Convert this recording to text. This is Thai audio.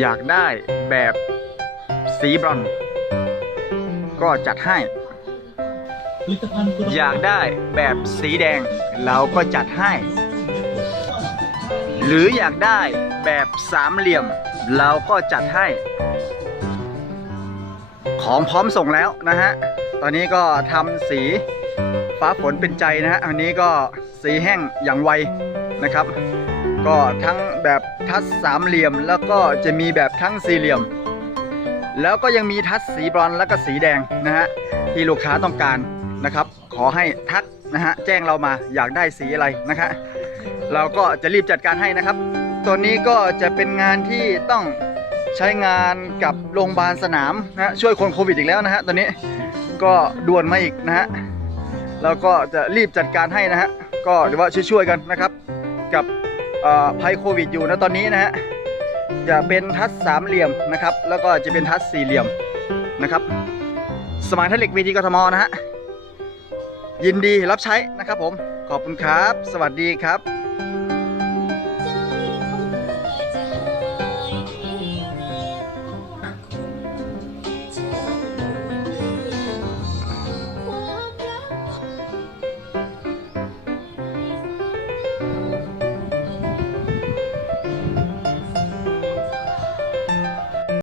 อยากได้แบบสีบรอนซ์ก็จัดให้ผลิตภัณฑ์คุณภาพอยากได้แบบสีแดง เราก็จัดให้ หรืออยากได้แบบสามเหลี่ยม เราก็จัดให้ ของพร้อมส่งแล้วนะฮะ ตอนนี้ก็ทำสีฟ้าฝนเป็นใจนะฮะ อันนี้ก็สีแห้งอย่างไวนะครับ ก็ทั้งแบบทัชสามเหลี่ยม แล้วก็จะมีแบบทั้งสี่เหลี่ยม แล้วก็ยังมีทัชสีบรอนแล้วก็สีแดงนะฮะที่ลูกค้าต้องการนะครับ ขอให้ทักนะฮะแจ้งเรามาอยากได้สีอะไรนะคะเราก็จะรีบจัดการให้นะครับ ตัวนี้ก็จะเป็นงานที่ต้องใช้งานกับโรงพยาบาลสนามนะฮะช่วยคนโควิดอีกแล้วนะฮะตอนนี้ก็ด่วนมาอีกนะฮะเราก็จะรีบจัดการให้นะฮะก็เดี๋ยวว่าช่วยๆกันนะครับ กับ ภัยโควิดอยู่นะตอนนี้นะฮะจะเป็นทัศสามเหลี่ยมนะครับ แล้วก็จะเป็นทัศสี่เหลี่ยมนะครับ สมานทะเหล็กวีดีกทมนะฮะยินดีรับใช้นะครับผมขอบคุณครับ สวัสดีครับ